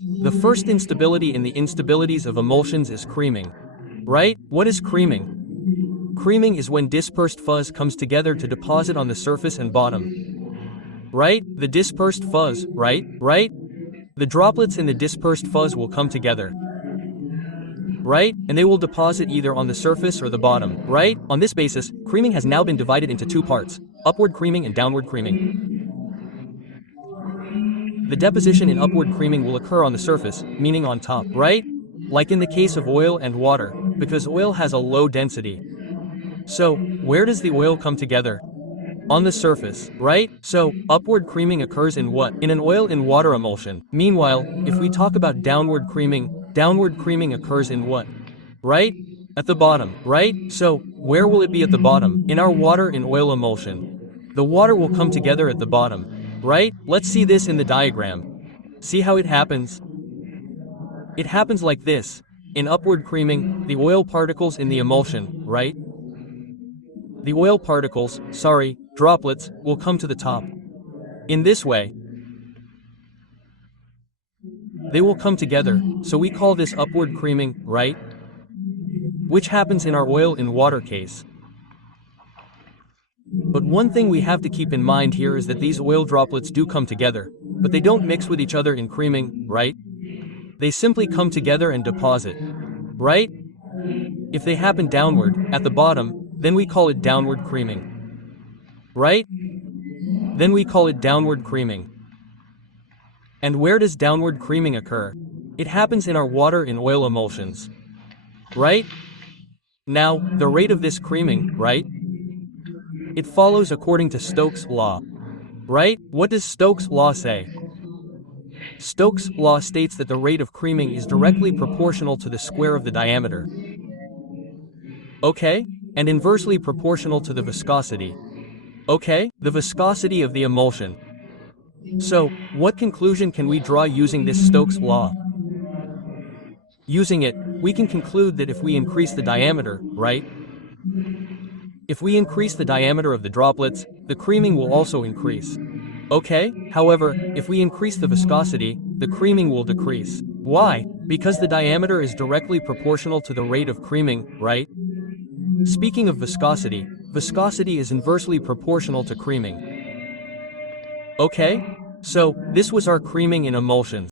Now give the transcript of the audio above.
The first instability in the instabilities of emulsions is creaming. Right? What is creaming? Creaming is when dispersed fuzz comes together to deposit on the surface and bottom. Right? The dispersed fuzz, right? Right? The droplets in the dispersed fuzz will come together. Right? And they will deposit either on the surface or the bottom. Right? On this basis, creaming has now been divided into two parts: upward creaming and downward creaming. The deposition in upward creaming will occur on the surface, meaning on top, right? Like in the case of oil and water, because oil has a low density. So, where does the oil come together? On the surface, right? So, upward creaming occurs in what? In an oil in water emulsion. Meanwhile, if we talk about downward creaming occurs in what? Right? At the bottom, right? So, where will it be at the bottom? In our water in oil emulsion. The water will come together at the bottom, right? Let's see this in the diagram. See how it happens? It happens like this. In upward creaming, the oil particles in the emulsion, right? The oil particles, droplets, will come to the top. In this way, they will come together, so we call this upward creaming, right? Which happens in our oil in water case. But one thing we have to keep in mind here is that these oil droplets do come together, but they don't mix with each other in creaming, right? They simply come together and deposit, right? If they happen downward, at the bottom, then we call it downward creaming. Right? Then we call it downward creaming. And where does downward creaming occur? It happens in our water in oil emulsions. Right? Now, the rate of this creaming, right? It follows according to Stokes' law. Right? What does Stokes' law say? Stokes' law states that the rate of creaming is directly proportional to the square of the diameter. Okay? And inversely proportional to the viscosity. Okay? The viscosity of the emulsion. So, what conclusion can we draw using this Stokes' law? Using it, we can conclude that if we increase the diameter, right? If we increase the diameter of the droplets, the creaming will also increase. Okay? However, if we increase the viscosity, the creaming will decrease. Why? Because the diameter is directly proportional to the rate of creaming, right? Speaking of viscosity, viscosity is inversely proportional to creaming. Okay? So, this was our creaming in emulsions.